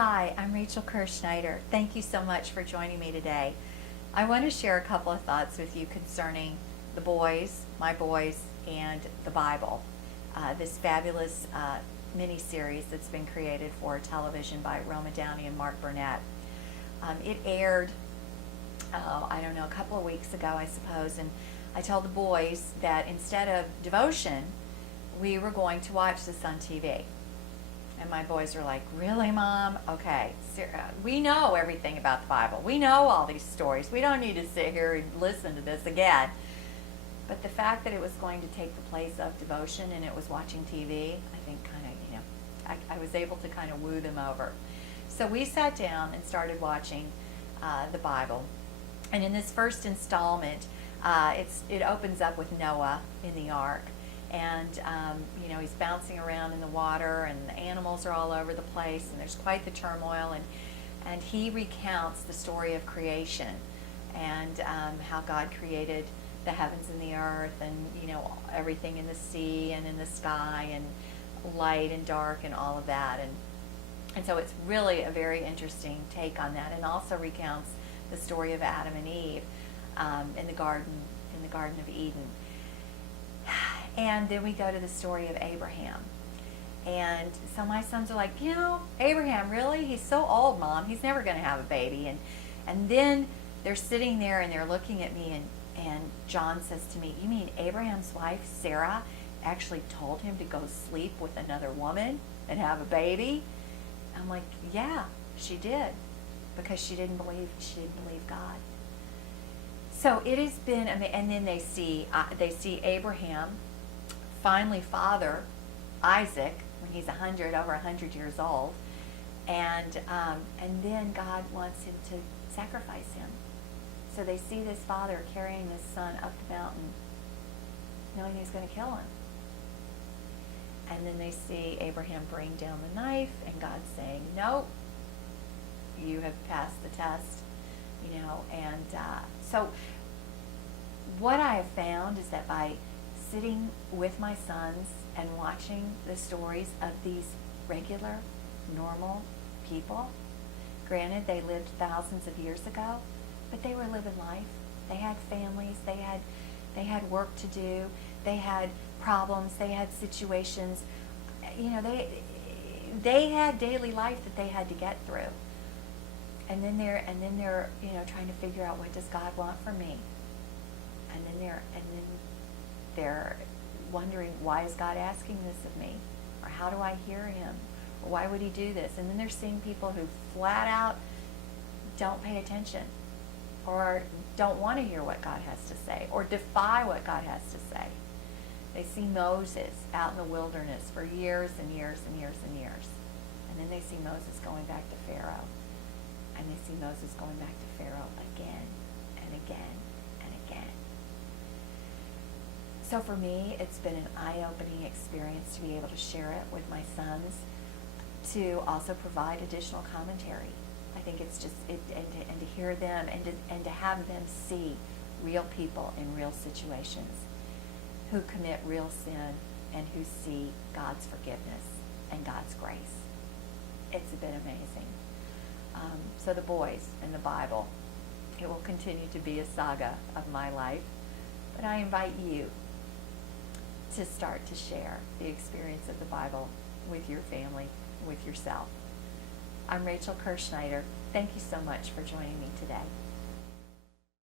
Hi, I'm Rachel Kerr-Schneider. Thank you so much for joining me today. I want to share a couple of thoughts with you concerning the boys, my boys, and the Bible. This fabulous mini-series that's been created for television by Roma Downey and Mark Burnett. It aired, I don't know, a couple of weeks ago, I suppose, and I told the boys that instead of devotion, we were going to watch this on TV. And my boys are like, really, Mom? Okay, we know everything about the Bible. We know all these stories. We don't need to sit here and listen to this again. But the fact that it was going to take the place of devotion and it was watching TV, I think kind of, I was able to kind of woo them over. So we sat down and started watching the Bible. And in this first installment, it opens up with Noah in the ark. And he's bouncing around in the water, and the animals are all over the place, and there's quite the turmoil. And he recounts the story of creation and how God created the heavens and the earth, and everything in the sea and in the sky, and light and dark and all of that. And so it's really a very interesting take on that, and also recounts the story of Adam and Eve in the Garden of Eden. And then we go to the story of Abraham. And so my sons are like, Abraham, really? He's so old, Mom. He's never going to have a baby. And then they're sitting there and they're looking at me, and John says to me, you mean Abraham's wife, Sarah, actually told him to go sleep with another woman and have a baby? I'm like, yeah, she did, because she didn't believe God. So it has been, and then they see Abraham finally father Isaac when he's over 100 years old, and then God wants him to sacrifice him. So they see this father carrying this son up the mountain, knowing he's going to kill him. And then they see Abraham bring down the knife, and God saying, "No, you have passed the test." So what I have found is that by sitting with my sons and watching the stories of these regular, normal people, granted they lived thousands of years ago, but they were living life. They had families, they had work to do, they had problems, they had situations, they had daily life that they had to get through. And then they're trying to figure out, what does God want from me? And then they're wondering, why is God asking this of me? Or how do I hear him? Or why would he do this? And then they're seeing people who flat out don't pay attention, or don't want to hear what God has to say, or defy what God has to say. They see Moses out in the wilderness for years and years and years and years. And then they see Moses going back to Pharaoh. And they see Moses going back to Pharaoh again and again and again. So for me, it's been an eye-opening experience to be able to share it with my sons, to also provide additional commentary. I think it's just, and to hear them, and to have them see real people in real situations who commit real sin and who see God's forgiveness and God's grace. It's been amazing. So the boys and the Bible, it will continue to be a saga of my life, but I invite you to start to share the experience of the Bible with your family, with yourself. I'm Rachel Kerr-Schneider. Thank you so much for joining me today.